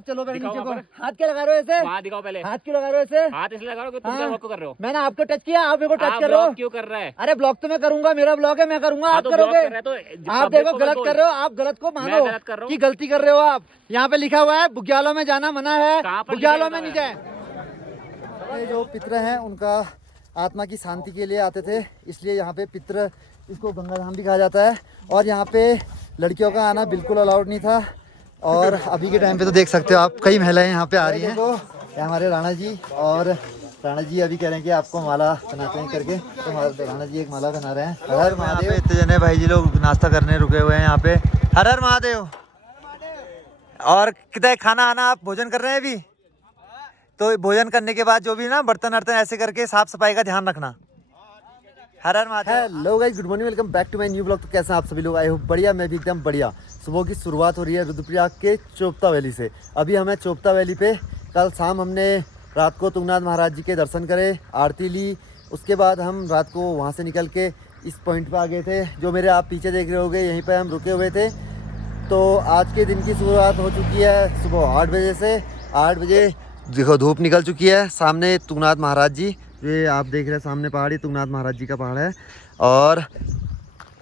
चलो पहले दिखाओ नीचे को। वहाँ हाथ क्या लगा रहे हो ऐसे? वहाँ दिखाओ पहले। हाथ क्यों लगा रहे हो ऐसे? हाथ इसलिए लगा रहे हो कि तुम क्या वॉक कर रहे हो? मैंने आपको टच किया, आप मेरे को टच आप कर रहे हो। ब्लॉक क्यों कर रहा है? अरे ब्लॉक तो मैं करूंगा, मेरा ब्लॉक है, मैं करूंगा, हाँ आप तो ब्लॉक करोगे? कर रहे हो तो आप पब्लिक देखो को गलत बोल। कर रहे हो, आप गलत को मैं मानो गलत कर रहा हूँ। कि गलती कर रहे हो आप। यहाँ पे लिखा हुआ है बुग्यालों में जाना मना है, कहाँ पर बुग्यालों लिखा में है? नहीं जाए। ये जो पितर हैं उनका आत्मा की शांति के लिए आते थे, इसलिए यहाँ पे पितर, इसको गंगा धाम भी कहा जाता है। और यहाँ पे लड़कियों का आना बिल्कुल अलाउड नहीं था। और अभी के टाइम पे तो देख सकते हो आप, कई महिलाएं यहाँ पे आ रही हैं। ये हमारे राणा जी, और राणा जी अभी कह रहे हैं कि आपको माला पहनाते हैं करके, तो हमारे राणा जी एक माला पहना रहे हैं। हर हर महादेव। इतने जने भाई जी लोग नाश्ता करने रुके हुए हैं यहाँ पे। हर हर महादेव। और कितना खाना आना, आप भोजन कर रहे हैं अभी? तो भोजन करने के बाद जो भी ना बर्तन वर्तन ऐसे करके साफ सफाई का ध्यान रखना। Har Har Mahadev. Hello guys, good morning, welcome back to my new blog. तो कैसे हैं आप सभी लोग? आई होप बढ़िया, मैं भी एकदम बढ़िया। सुबह की शुरुआत हो रही है रुद्रप्रयाग के चोपता वैली से। अभी हमें चोपता वैली पे, कल शाम हमने रात को तुंगनाथ महाराज जी के दर्शन करे, आरती ली। उसके बाद हम रात को वहाँ से निकल के इस पॉइंट पे आ गए थे, जो मेरे आप पीछे देख रहे होगे, यहीं पर हम रुके हुए थे। तो आज के दिन की शुरुआत हो चुकी है सुबह 8 बजे से। 8 बजे देखो धूप निकल चुकी है। सामने तुंगनाथ महाराज जी, ये आप देख रहे हैं सामने पहाड़ी, तुंगनाथ महाराज जी का पहाड़ है। और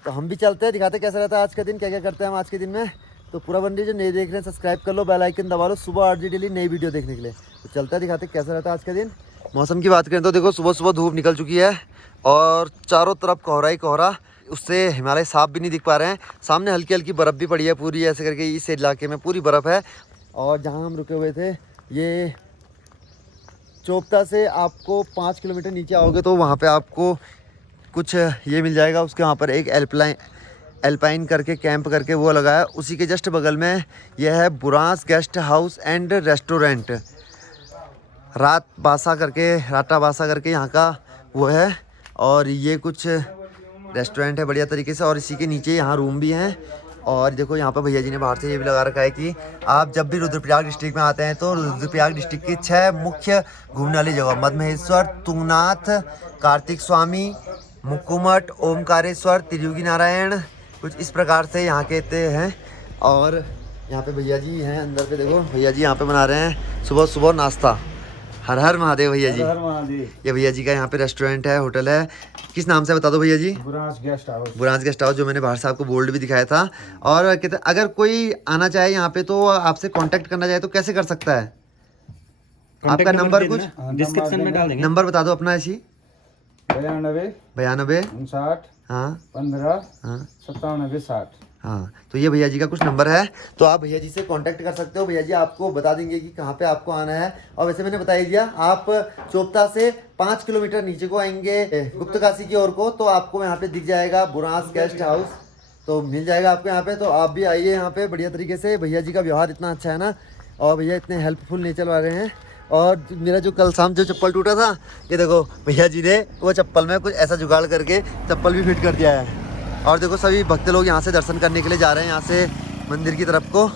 तो हम भी चलते हैं, दिखाते कैसा रहता है आज का दिन, क्या क्या करते हैं हम आज के दिन में। तो पूरा बन जो नहीं देख रहे हैं सब्सक्राइब कर लो, बेल आइकन दबा लो सुबह 8 बजे डेली नई वीडियो देखने के लिए। तो चलते हैं, दिखाते कैसा रहता है आज का दिन। मौसम की बात करें तो देखो सुबह सुबह धूप निकल चुकी है और चारों तरफ कोहरा ही कोहरा, उससे हिमालय साफ भी नहीं दिख पा रहे हैं। सामने हल्की हल्की बर्फ़ भी पड़ी है पूरी, ऐसे करके इस इलाके में पूरी बर्फ़ है। और जहाँ हम रुके हुए थे, ये चोपता से आपको 5 किलोमीटर नीचे आओगे तो वहाँ पे आपको कुछ ये मिल जाएगा। उसके वहाँ पर एक एल्पाइन करके कैंप करके वो लगा है। उसी के जस्ट बगल में यह है Burans guest house and restaurant, Rata Basa करके यहाँ का वो है। और ये कुछ रेस्टोरेंट है बढ़िया तरीके से, और इसी के नीचे यहाँ रूम भी हैं। और देखो यहाँ पर भैया जी ने बाहर से ये भी लगा रखा है कि आप जब भी रुद्रप्रयाग डिस्ट्रिक्ट में आते हैं तो रुद्रप्रयाग डिस्ट्रिक्ट की 6 मुख्य घूमने वाली जगह, मदमहेश्वर, तुंगनाथ, कार्तिक स्वामी, मुकुमट, ओमकारेश्वर, त्रियुगी नारायण, कुछ इस प्रकार से यहाँ के हैं। और यहाँ पे भैया जी हैं अंदर पे, देखो भैया जी यहाँ पे बना रहे हैं सुबह सुबह नाश्ता। हर हर महादेव भैया जी। हर महादेव। ये भैया जी का यहाँ पे रेस्टोरेंट है, होटल है। किस नाम से बता दो भैया जी? बुरांस गेस्ट हाउस। बुरांस गेस्ट हाउस, जो मैंने बाहर से आपको बोर्ड भी दिखाया था। और कहते अगर कोई आना चाहे यहाँ पे तो आपसे कांटेक्ट करना चाहे तो कैसे कर सकता है? आपका नंबर कुछ डिस्क्रिप्शन में डाल देंगे। नंबर बता दो अपना ऐसी। 92 92 59 हाँ 15 हाँ 97 60। हाँ, तो ये भैया जी का कुछ नंबर है, तो आप भैया जी से कांटेक्ट कर सकते हो। भैया जी आपको बता देंगे कि कहाँ पे आपको आना है। और वैसे मैंने बता ही दिया, आप चोपता से 5 किलोमीटर नीचे को आएंगे गुप्तकाशी की ओर को, तो आपको यहाँ पे दिख जाएगा बुरांस गेस्ट हाउस, तो मिल जाएगा आपको यहाँ पे। तो आप भी आइए यहाँ पे बढ़िया तरीके से। भैया जी का व्यवहार इतना अच्छा है ना, और भैया इतने हेल्पफुल नेचर वाले हैं। और मेरा जो कल शाम जो चप्पल टूटा था, ये देखो भैया जी ने वो चप्पल में कुछ ऐसा जुगाड़ करके चप्पल भी फिट कर दिया है। और देखो सभी भक्त लोग यहाँ से दर्शन करने के लिए जा रहे हैं, यहाँ से मंदिर की तरफ को।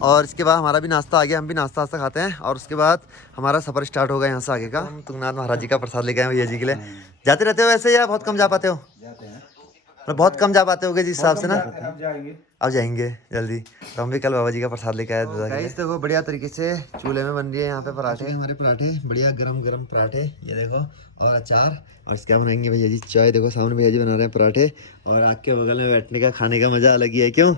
और इसके बाद हमारा भी नाश्ता आ गया, हम भी नाश्ता वास्ता खाते हैं और उसके बाद हमारा सफ़र स्टार्ट होगा यहाँ से आगे का। हम तुंगनाथ महाराज जी का प्रसाद लेके आए भैया जी के लिए। जाते रहते हो वैसे या बहुत कम जा पाते हो? जाते हैं, बहुत कम जा पाते होगे जिस हिसाब से ना। अब जाएंगे। अब जाएंगे जल्दी। तो हम भी कल बाबा जी का प्रसाद लेके आए थे। देखो बढ़िया तरीके से चूल्हे में बन रही है यहाँ पे पराठे, हमारे पराठे बढ़िया गरम गरम पराठे, ये देखो, और अचार। और इसके बाद बनाएंगे भैया जी चाय। देखो सामने भैया जी बना रहे हैं पराठे, और आग के बगल में बैठने का खाने का मजा अलग ही है। क्यों?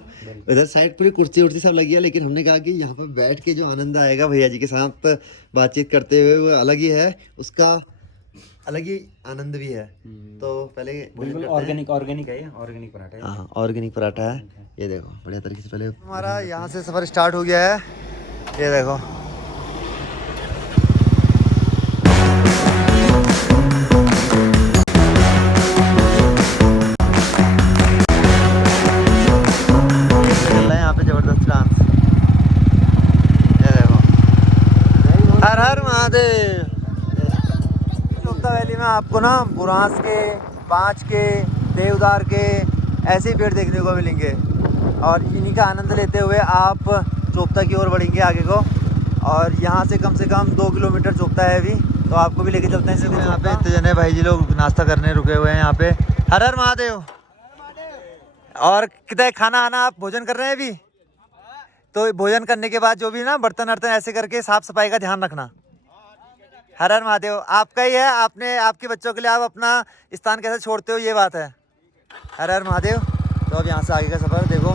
इधर साइड पूरी कुर्सी उर्सी सब लगी है, लेकिन हमने कहा कि यहाँ पर बैठ के जो आनंद आएगा भैया जी के साथ बातचीत करते हुए, वो अलग ही है, उसका अलग ही आनंद भी है। तो पहले बिल्कुल ऑर्गेनिक है, ये ऑर्गेनिक पराठा है। हाँ, ऑर्गेनिक पराठा है, ये देखो बढ़िया तरीके से। पहले हमारा यहाँ से सफ़र स्टार्ट हो गया है, ये देखो। यहाँ पे जबरदस्त डांस, ये देखो। हर हर महादेव। चोपता वैली में आपको ना बुरांस के, बांज के, देवदार के ऐसे ही पेड़ देखने को मिलेंगे, और इन्हीं का आनंद लेते हुए आप चोपता की ओर बढ़ेंगे आगे को। और यहाँ से कम 2 किलोमीटर चोपता है अभी, तो आपको भी लेके चलते हैं सीधे। यहाँ पे इतने जने भाई जी लोग नाश्ता करने रुके हुए हैं यहाँ पे। हर हर महादेव। और कितना खाना आना, आप भोजन कर रहे हैं अभी? तो भोजन करने के बाद जो भी ना बर्तन वर्तन ऐसे करके साफ सफाई का ध्यान रखना। हर हर महादेव। आपका ही है, आपने आपके बच्चों के लिए आप अपना स्थान कैसे छोड़ते हो, ये बात है। हर हर महादेव। तो अब यहाँ से आगे का सफ़र देखो,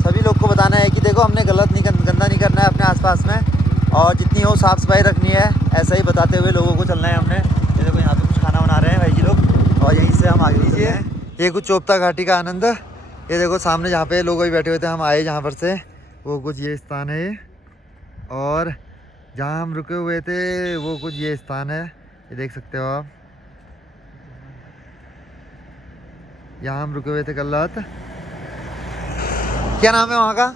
सभी लोग को बताना है कि देखो हमने गलत नहीं, गंदा नहीं करना है अपने आसपास में, और जितनी हो साफ़ सफाई रखनी है, ऐसा ही बताते हुए लोगों को चलना है हमने। ये देखो यहाँ पे कुछ खाना बना रहे हैं भाई जी लोग, और यहीं से हम आगे लीजिए। ये कुछ चोपता घाटी का आनंद। ये देखो सामने जहाँ पे लोग अभी बैठे हुए थे, हम आए जहाँ पर से, वो कुछ ये स्थान है, और जहाँ हम रुके हुए थे वो कुछ ये स्थान है, ये देख सकते हो आप। यहाँ हम रुके हुए थे कल रात। क्या नाम है वहाँ का?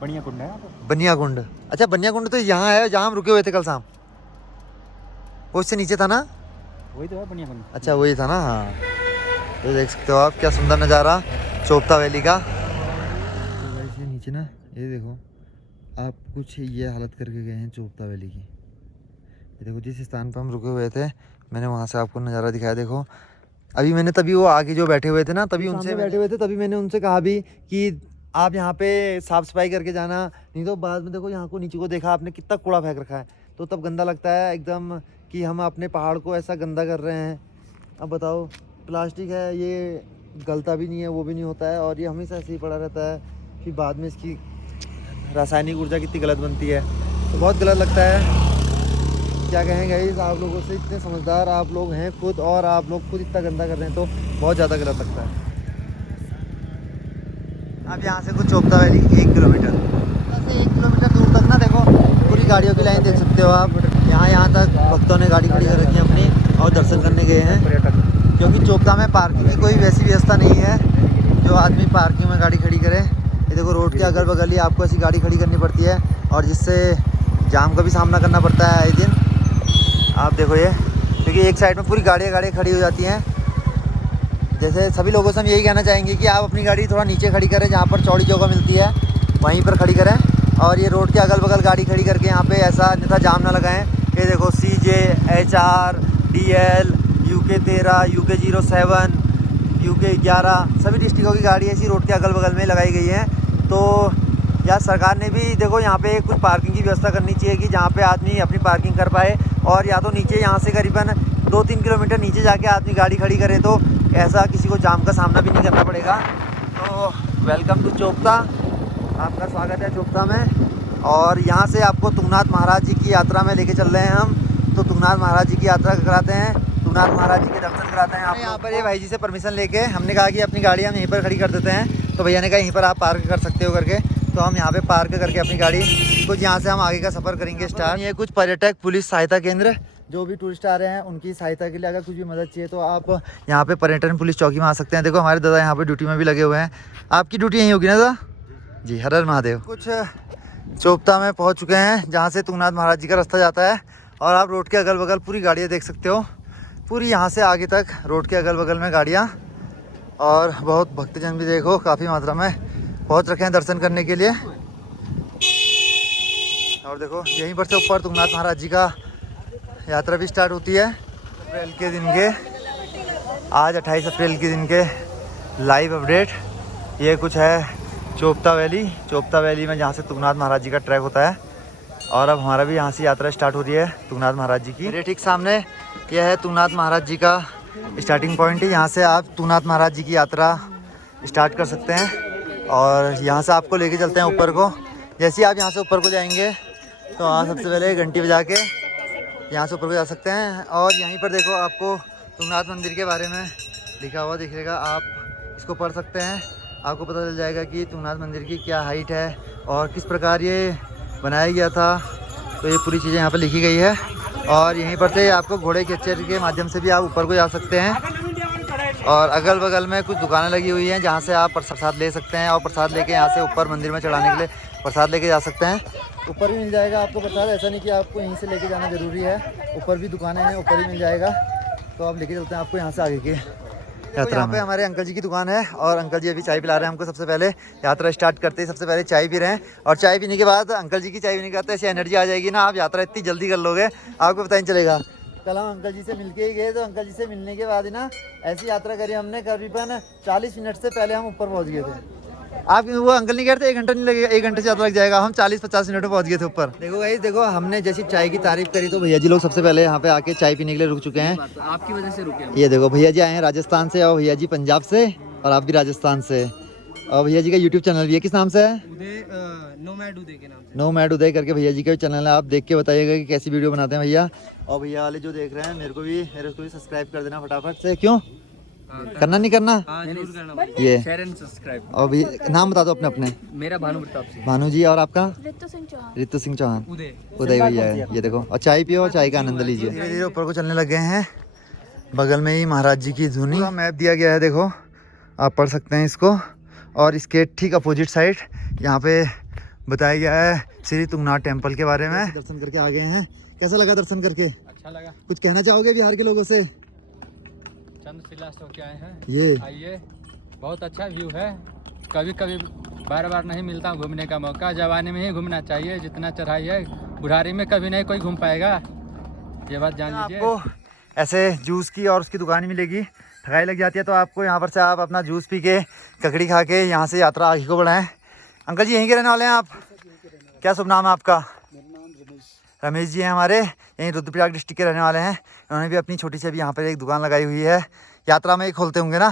बढ़िया कुंड है। बनिया कुंड। अच्छा बनिया कुंड तो यहाँ है जहाँ हम रुके हुए थे कल शाम, वो इससे नीचे था ना? वही तो है बढ़िया कुंड। अच्छा वही था ना, हाँ। तो देख सकते हो आप क्या सुंदर नज़ारा चोपता वैली का। तो भाई से नीचे ना ये देखो आप, कुछ ये हालत करके गए हैं चोपता वैली की। ये देखो जिस स्थान पर हम रुके हुए थे, मैंने वहाँ से आपको नज़ारा दिखाया। देखो अभी मैंने तभी वो आगे जो बैठे हुए थे ना, तभी उनसे बैठे हुए थे, तभी मैंने उनसे कहा भी कि आप यहाँ पे साफ सफाई करके जाना, नहीं तो बाद में देखो यहाँ को नीचे को देखा आपने कितना कूड़ा फेंक रखा है, तो तब गंदा लगता है एकदम कि हम अपने पहाड़ को ऐसा गंदा कर रहे हैं। अब बताओ, प्लास्टिक है ये गलता भी नहीं है, वो भी नहीं होता है, और ये हमेशा ऐसे ही पड़ा रहता है, फिर बाद में इसकी रासायनिक ऊर्जा कितनी गलत बनती है, तो बहुत गलत लगता है। क्या कहेंगे इस आप लोगों से, इतने समझदार आप लोग हैं खुद, और आप लोग खुद इतना गंदा कर रहे हैं, तो बहुत ज़्यादा गलत लगता है। अब यहाँ से कुछ चोपता वैली 1 किलोमीटर, ऐसे 1 किलोमीटर दूर तक ना देखो पूरी गाड़ियों की लाइन देख सकते हो आप। यहाँ तक भक्तों ने गाड़ी खड़ी कर रखी है अपनी, और दर्शन करने गए हैं, क्योंकि चोपता में पार्किंग की कोई वैसी व्यवस्था नहीं है जो आदमी पार्किंग में गाड़ी खड़ी करे। ये देखो रोड के अगल बगल ही आपको ऐसी गाड़ी खड़ी करनी पड़ती है, और जिससे जाम का भी सामना करना पड़ता है आए दिन। आप देखो ये, क्योंकि एक साइड में पूरी गाड़ियाँ खड़ी हो जाती हैं। जैसे सभी लोगों से हम यही कहना चाहेंगे कि आप अपनी गाड़ी थोड़ा नीचे खड़ी करें, जहाँ पर चौड़ी जगह मिलती है वहीं पर खड़ी करें, और ये रोड के अगल बगल गाड़ी खड़ी करके यहाँ पे ऐसा अन्यथा जाम ना लगाएं। ये देखो CJ, HR, DL, UK 13, UK 07, UK 11 सभी डिस्ट्रिक्टों की गाड़ी ऐसी रोड के अगल बगल में लगाई गई है। तो यार सरकार ने भी देखो यहाँ पे कुछ पार्किंग की व्यवस्था करनी चाहिए कि जहाँ पे आदमी अपनी पार्किंग कर पाए, और या तो नीचे यहाँ से करीबन 2-3 किलोमीटर नीचे जाके आदमी गाड़ी खड़ी करे, तो ऐसा किसी को जाम का सामना भी नहीं करना पड़ेगा। तो वेलकम टू चोपता, आपका स्वागत है चोपता में। और यहाँ से आपको तुंगनाथ महाराज जी की यात्रा में लेके चल रहे हैं हम। तो तुंगनाथ महाराज जी की यात्रा कराते हैं, तुंगनाथ महाराज जी के दर्शन कराते हैं आप यहाँ पर। ये भाई जी से परमिशन लेके हमने कहा कि अपनी गाड़ी हम यहीं पर खड़ी कर देते हैं, तो भैया ने कहा यहीं पर आप पार्क कर सकते हो करके, तो हम यहाँ पे पार्क करके अपनी गाड़ी कुछ यहाँ से हम आगे का सफ़र करेंगे स्टार्ट। ये कुछ पर्यटक पुलिस सहायता केंद्र, जो भी टूरिस्ट आ रहे हैं उनकी सहायता के लिए अगर कुछ भी मदद चाहिए तो आप यहाँ पे पर्यटन पुलिस चौकी में आ सकते हैं। देखो हमारे दादा यहाँ पे ड्यूटी में भी लगे हुए हैं। आपकी ड्यूटी यहीं होगी ना दादा जी? हर हर महादेव। कुछ चोपता में पहुँच चुके हैं, जहाँ से तुंगनाथ महाराज जी का रास्ता जाता है, और आप रोड के अगल बगल पूरी गाड़ियाँ देख सकते हो, पूरी यहाँ से आगे तक रोड के अगल बगल में गाड़ियाँ, और बहुत भक्तजन भी देखो काफ़ी मात्रा में पहुँच रखे हैं दर्शन करने के लिए। और देखो यहीं पर से ऊपर तुंगनाथ महाराज जी का यात्रा भी स्टार्ट होती है। अप्रैल के दिन के, आज 28 अप्रैल के दिन के लाइव अपडेट। ये कुछ है चोपता वैली में, जहाँ से तुंगनाथ महाराज जी का ट्रैक होता है, और अब हमारा भी यहाँ से यात्रा स्टार्ट हो रही है तुंगनाथ महाराज जी की। मेरे ठीक सामने यह है तुंगनाथ महाराज जी का स्टार्टिंग पॉइंट है, यहाँ से आप तुंगनाथ महाराज जी की यात्रा स्टार्ट कर सकते हैं, और यहाँ से आपको लेके चलते हैं ऊपर को। जैसे ही आप यहाँ से ऊपर को जाएंगे तो आप सबसे पहले घंटी बजा के यहाँ से ऊपर को जा सकते हैं, और यहीं पर देखो आपको तुंगनाथ मंदिर के बारे में लिखा हुआ दिखेगा, आप इसको पढ़ सकते हैं। आपको पता चल जाएगा कि तुंगनाथ मंदिर की क्या हाइट है और किस प्रकार ये बनाया गया था, तो ये पूरी चीज़ें यहाँ पर लिखी गई है। और यहीं पर से आपको घोड़े के खच्चर के माध्यम से भी आप ऊपर को जा सकते हैं, और अगल बगल में कुछ दुकानें लगी हुई हैं जहाँ से आप प्रसाद ले सकते हैं, और प्रसाद लेके यहाँ से ऊपर मंदिर में चढ़ाने के लिए प्रसाद लेके जा सकते हैं। ऊपर भी मिल जाएगा आपको प्रसाद, ऐसा नहीं कि आपको यहीं से लेके जाना ज़रूरी है, ऊपर भी दुकानें हैं, ऊपर ही मिल जाएगा। तो आप लेके चलते हैं आपको यहाँ से आगे की यात्रा। यहाँ पे हमारे अंकल जी की दुकान है, और अंकल जी अभी चाय पिला रहे हैं हमको। सबसे पहले यात्रा स्टार्ट करते ही सबसे पहले चाय पी रहे हैं, और चाय पीने के बाद अंकल जी की चाय पीने के बाद ऐसी एनर्जी आ जाएगी ना, आप यात्रा इतनी जल्दी कर लोगे आपको पता नहीं चलेगा। कल हम अंकल जी से मिल के ही गए, तो अंकल जी से मिलने के बाद ही ना ऐसी यात्रा करी हमने, करीबन 40 मिनट से पहले हम ऊपर पहुँच गए थे। आप वो अंकल नहीं कह रहे थे 1 घंटा नहीं लगेगा, 1 घंटे से ज़्यादा लग जाएगा। हम 40-50 मिनट में पहुंच गए थे ऊपर। देखो गाइस, देखो हमने जैसी चाय की तारीफ करी तो भैया जी लोग सबसे पहले यहाँ पे आके चाय पीने के लिए रुक चुके हैं। आपकी वजह से रुके। ये देखो भैया जी आए हैं राजस्थान से और भैया जी पंजाब से और आप भी राजस्थान से। और भैया जी का यूट्यूब चैनल भी है, किस नाम से है? नोमैड उदय के नाम से। नोमैड उदय करके भैया जी का चैनल है, आप देख के बताइएगा कि कैसी वीडियो बनाते हैं भैया। और भैया वाले जो देख रहे हैं मेरे को भी सब्सक्राइब कर देना फटाफट से। क्यों करना नहीं करना? जरूर करना ये शेयर एंड सब्सक्राइब। और भी नाम बता दो अपने अपने। मेरा भानु प्रताप सिंह। भानु जी, और आपका? रितु सिंह चौहान। उदय भैया है। ये देखो, और चाय पियो, चाय का आनंद लीजिए। धीरे धीरे ऊपर को चलने लग गए हैं। बगल में ही महाराज जी की धुनी का मैप दिया गया है, देखो आप पढ़ सकते हैं इसको। और इसके ठीक अपोजिट साइड यहाँ पे बताया गया है श्री तुंगनाथ टेम्पल के बारे में। दर्शन करके आ गए हैं, कैसा लगा दर्शन करके? अच्छा लगा। कुछ कहना चाहोगे बिहार के लोगों से? चंद्रशिला से होके आए हैं, ये आइए, बहुत अच्छा व्यू है। कभी कभी बार बार नहीं मिलता घूमने का मौका, जवानी में ही घूमना चाहिए। जितना चढ़ाई है बुढ़ारी में कभी नहीं कोई घूम पाएगा, ये बात जान लीजिए। आपको ऐसे जूस की और उसकी दुकान मिलेगी, ठगाई लग जाती है तो आपको यहाँ पर से आप अपना जूस पी के ककड़ी खा के यहाँ से यात्रा आगे को बढ़ाएं। अंकल जी यहीं के रहने वाले हैं आप? क्या शुभ नाम है आपका? रमेश जी हैं हमारे, यहीं रुद्रप्रयाग डिस्ट्रिक्ट के रहने वाले हैं। उन्होंने भी अपनी छोटी सी अभी यहाँ पर एक दुकान लगाई हुई है। यात्रा में ही खोलते होंगे ना,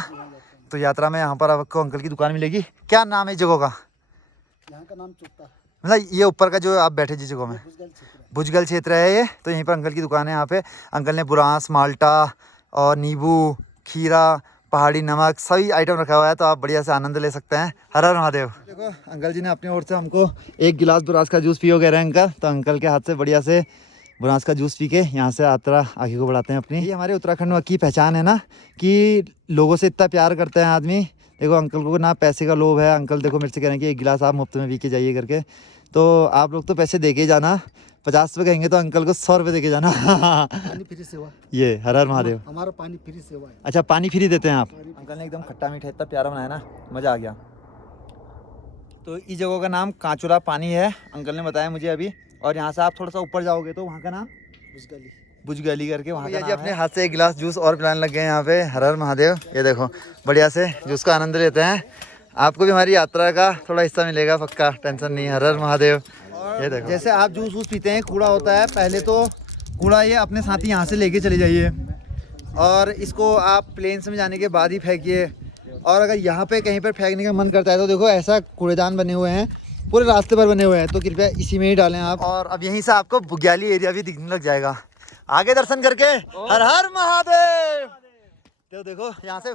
तो यात्रा में यहाँ पर आपको अंकल की दुकान मिलेगी। क्या नाम है इस जगह का? यहाँ का नाम चुकता, मतलब ये ऊपर का जो आप बैठे जिस जगह में भुजगल क्षेत्र है ये, तो यहीं पर अंकल की दुकान है। यहाँ पे अंकल ने बुरांस, माल्टा और नींबू, खीरा, पहाड़ी नमक सभी आइटम रखा हुआ है, तो आप बढ़िया से आनंद ले सकते हैं। हर हर महादेव। देखो अंकल जी ने अपनी ओर से हमको 1 गिलास बुरांस का जूस पियो कह रहे हैं अंकल, तो अंकल के हाथ से बढ़िया से बुरांस का जूस पी के यहाँ से यात्रा आगे को बढ़ाते हैं अपनी। ये हमारे उत्तराखंड की पहचान है ना, कि लोगों से इतना प्यार करते हैं आदमी। देखो अंकल को ना पैसे का लोभ है, अंकल देखो मेरे से कह रहे हैं कि 1 गिलास आप मुफ्त में पी के जाइए करके। तो आप लोग तो पैसे दे के जाना, 50 रुपये कहेंगे तो अंकल को 100 रुपये दे के जाना। पानी फ्री सेवा, ये हर हर महादेव। हमारा पानी फ्री सेवा है। अच्छा पानी फ्री देते हैं आप? अंकल ने एकदम खट्टा मीठा इतना प्यारा बनाया ना, मज़ा आ गया। तो इस जगह का नाम कांचुला पानी है, अंकल ने बताया मुझे अभी। और यहाँ से आप थोड़ा सा ऊपर जाओगे तो वहाँ का नाम बुजगली, बुजगली करके वहाँ का नाम है। अपने हाथ से 1 गिलास जूस और पिलाने लग गए यहाँ पे। हर हर महादेव। ये देखो बढ़िया से जूस का आनंद लेते हैं। आपको भी हमारी यात्रा का थोड़ा हिस्सा मिलेगा पक्का, टेंशन नहीं। हर हर महादेव। ये देखो जैसे आप जूस वूस पीते हैं, कूड़ा होता है, पहले तो कूड़ा ये अपने साथ ही यहाँ से लेके चले जाइए और इसको आप प्लेन्स में जाने के बाद ही फेंकिए। और अगर यहाँ पे कहीं पर फेंकने का मन करता है तो देखो ऐसा कूड़ेदान बने हुए हैं, पूरे रास्ते पर बने हुए हैं, तो कृपया इसी में ही डालें आप। और अब यहीं से आपको बुग्याली एरिया भी दिखने लग जाएगा आगे दर्शन करके। हर हर महादेव। तो देखो यहाँ से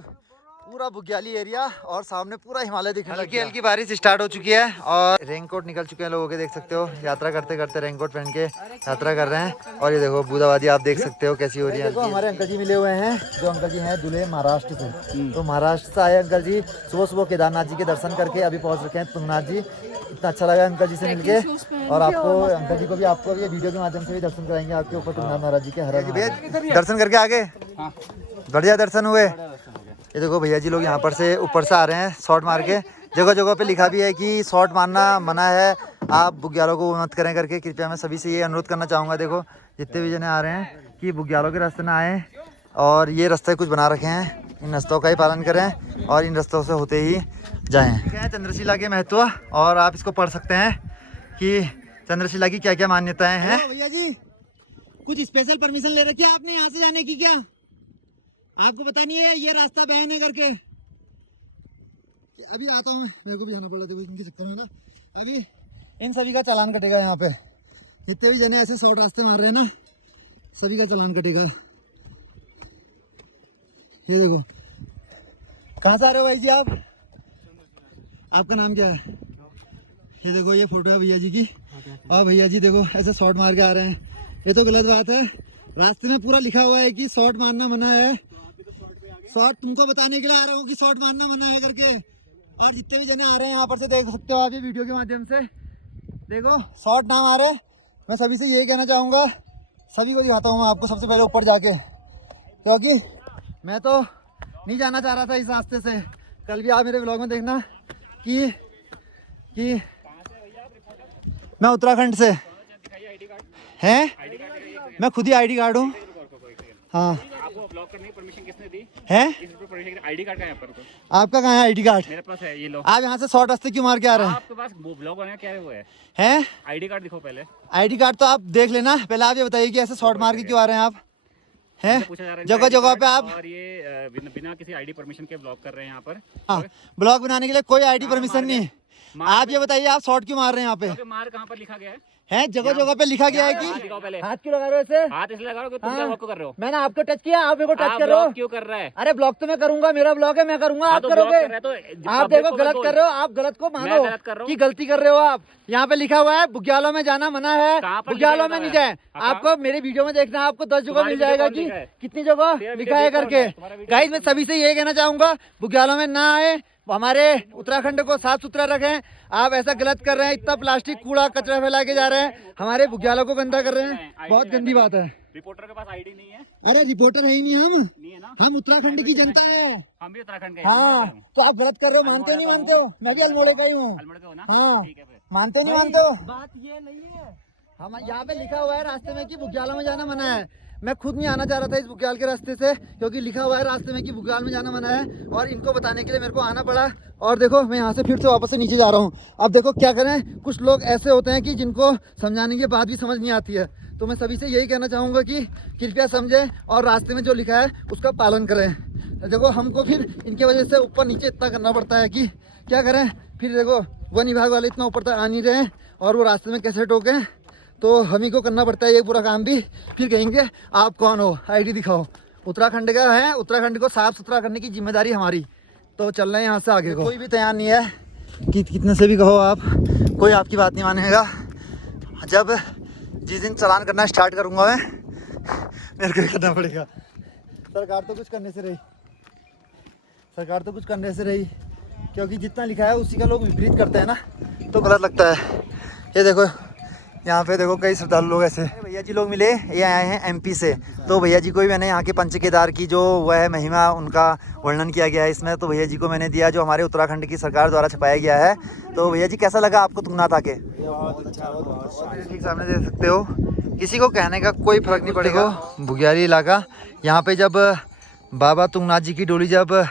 पूरा बुग्याली एरिया और सामने पूरा हिमालय दिखने लग गया। हल्की बारिश स्टार्ट हो चुकी है और रेनकोट निकल चुके हैं लोगों के, देख सकते हो। यात्रा करते करते रेनकोट पहन के यात्रा कर रहे हैं। और ये देखो बूंदाबांदी आप देख सकते हो कैसी हो रही है। देखो हमारे अंकल जी मिले हुए हैं, जो अंकल जी हैं दूल्हे महाराष्ट्र से। तो महाराष्ट्र से आए अंकल जी, सुबह सुबह केदारनाथ जी के दर्शन करके अभी पहुँच रखे हैं तुंगनाथ जी। इतना अच्छा लगा अंकल जी से मिलके। और आपको अंकल जी को भी आपको ये वीडियो के माध्यम से भी दर्शन कराएंगे आपके ऊपर तुंगनाथ महाराज जी के। हर दर्शन करके आगे बढ़िया दर्शन हुए। ये देखो भैया जी लोग यहाँ पर से ऊपर से आ रहे हैं शॉट मार के। जगह जगह पे लिखा भी है कि शॉट मारना मना है, आप बुग्यालों को मत करें करके। कृपया मैं सभी से ये अनुरोध करना चाहूँगा, देखो जितने भी जने आ रहे हैं कि बुग्यालों के रास्ते ना आए और ये रास्ते कुछ बना रखे हैं, इन रास्तों का ही पालन करें और इन रास्तों से होते ही जाएँ। क्या है चंद्रशिला के महत्व, और आप इसको पढ़ सकते हैं कि चंद्रशिला की क्या क्या मान्यताएँ हैं। भैया जी कुछ स्पेशल परमिशन ले रखी है आपने यहाँ से जाने की क्या? आपको पता नहीं है ये रास्ता बैन है करके? अभी आता हूँ मैं, मेरे को भी जाना पड़ रहा है इनके चक्कर में ना। अभी इन सभी का चालान कटेगा यहाँ पे, जितने भी जने ऐसे शॉर्ट रास्ते मार रहे हैं ना, सभी का चालान कटेगा। ये देखो कहाँ से आ रहे हो भाई जी आप? आपका नाम क्या है? ये देखो ये फोटो है भैया जी की। और भैया जी देखो ऐसे शॉर्ट मार के आ रहे हैं, ये तो गलत बात है। रास्ते में पूरा लिखा हुआ है कि शॉर्ट मारना मना है। शॉर्ट तुमको बताने के लिए आ रहा हूँ कि शॉर्ट मारना मना है करके। और जितने भी जने आ रहे हैं यहाँ पर से देख सकते हो आप ये वीडियो के माध्यम से, देखो शॉर्ट ना मारे। मैं सभी से यही कहना चाहूँगा, सभी को दिखाता हूँ मैं आपको सबसे पहले ऊपर जाके, क्योंकि मैं तो नहीं जाना चाह रहा था इस रास्ते से। कल भी आप मेरे ब्लॉग में देखना कि मैं उत्तराखंड से, हैं? मैं खुद ही आईडी कार्ड हूँ। हाँ आपको ब्लॉक करने की परमिशन किसने दी? है? इस पर परमिशन आईडी कार्ड कहाँ है पर? आपका कहाँ है आईडी कार्ड? मेरे पास है, ये लो। आप यहाँ से शॉर्ट रास्ते क्यों मार के आ रहे हैं? आपके पास वो ब्लॉक बनाया क्या है? वो है हैं? आईडी कार्ड दिखो पहले। आईडी कार्ड तो आप देख लेना, पहले आप ये बताइए कि ऐसे शॉर्ट मार के क्यों आ रहे हैं आप? हैं? पूछा जा रहा है जगह ID जगह कार्ड, पे आप और ये बिना किसी आईडी परमिशन के ब्लॉक कर रहे हैं यहाँ पर। हाँ, ब्लॉग बनाने के लिए कोई आईडी परमिशन नहीं है। आप ये बताइए आप शॉर्ट क्यों मार रहे हैं यहाँ पे? क्योंकि मार कहाँ पर लिखा गया है? हैं? जगह जगह पे लिखा गया है हाथ कि दिखाओ पहले। हाथ क्यों लगा रहे हो ऐसे? हाथ इसलिए लगा रहे हो कि तुम क्या ब्लॉक कर रहे हो? मैंने आपको टच किया, आप मेरे को टच आप कर रहे हो। ब्लॉक क्यों कर रहा है? अरे ब्लॉक तो मैं करूंगा, मेरा ब्लॉग है, मैं करूंगा, आप तो ब्लॉक करोगे? कर रहा है तो आप public देखो को गलत बोल। कर रहे हो, आप गलत को मैं मानो गलत कर रहा हूँ? कि गलती कर रहे हो आप। यहाँ पे लिखा हुआ है बुग्यालों में जाना मना है, कहाँ पर बुग्यालों लिखा में नहीं हुआ है? जाए। आपको मेरे वीडियो में देखना है, आपको 10 जगह तुम्हारी मिल जाएगा वीडियो कि कौन लिखा है? कितनी जगह तेरा लिखा है वीडियो करके। कौन है? तुम्हारा वीडियो गाइस मैं सभी से यही कहना चाहूंगा, बुग्यालों में ना आए, हमारे उत्तराखंड को साफ सुथरा रखें। आप ऐसा गलत कर रहे हैं, इतना प्लास्टिक कूड़ा कचरा फैला के जा रहे हैं, हमारे बुग्यालों को गंदा कर रहे हैं, बहुत गंदी बात है। रिपोर्टर के पास आईडी नहीं है? अरे रिपोर्टर है ही नहीं हम, नहीं है ना? हम उत्तराखंड की जनता है। हम भी उत्तराखंड के हाँ तो आप गलत कर रहे हो, मानते नहीं मानते हो? मैं भी अल्मोड़े का ही हूँ। अल्मोड़ा का हो ना? हाँ ठीक है फिर। मानते नहीं मानते हो? बात ये नहीं है, हम यहाँ पे लिखा हुआ है रास्ते में कि बुग्यालों में जाना मना है। मैं खुद नहीं आना चाह रहा था इस बुग्याल के रास्ते से, क्योंकि लिखा हुआ है रास्ते में कि बुग्याल में जाना मना है, और इनको बताने के लिए मेरे को आना पड़ा। और देखो मैं यहाँ से फिर से वापस से नीचे जा रहा हूँ। अब देखो क्या करें, कुछ लोग ऐसे होते हैं कि जिनको समझाने के बाद भी समझ नहीं आती है। तो मैं सभी से यही कहना चाहूँगा कि कृपया समझें और रास्ते में जो लिखा है उसका पालन करें। देखो हमको फिर इनके वजह से ऊपर नीचे इतना करना पड़ता है कि क्या करें। फिर देखो वन विभाग वाले इतना ऊपर तक आ नहीं रहे और वो रास्ते में कैसे टोकें, तो हम ही को करना पड़ता है ये पूरा काम भी। फिर कहेंगे आप कौन हो, आईडी दिखाओ। उत्तराखंड का है, उत्तराखंड को साफ सुथरा करने की जिम्मेदारी हमारी। तो चल रहे हैं यहाँ से आगे को। कोई भी तैयार नहीं है कि कितने से भी कहो आप, कोई आपकी बात नहीं मानेगा। जब जिस दिन चालान करना स्टार्ट करूँगा मैं, मेरे को करना पड़ेगा। सरकार तो कुछ करने से रही, सरकार तो कुछ करने से रही, क्योंकि जितना लिखा है उसी का लोग विपरीत करते हैं ना, तो गलत लगता है। ये देखो यहाँ पे देखो कई श्रद्धालु लोग ऐसे भैया जी लोग मिले, ये आए हैं एमपी से। तो भैया जी को भी मैंने यहाँ के पंच केदार की जो वह महिमा उनका वर्णन किया गया है इसमें, तो भैया जी को मैंने दिया जो हमारे उत्तराखंड की सरकार द्वारा छपाया गया है। तो भैया जी कैसा लगा आपको तुंगनाथ आके? ठीक सामने देख सकते हो, किसी को कहने का कोई फर्क नहीं पड़ेगा। बुग्याली इलाका, यहाँ पे जब बाबा तुंगनाथ जी की डोली जब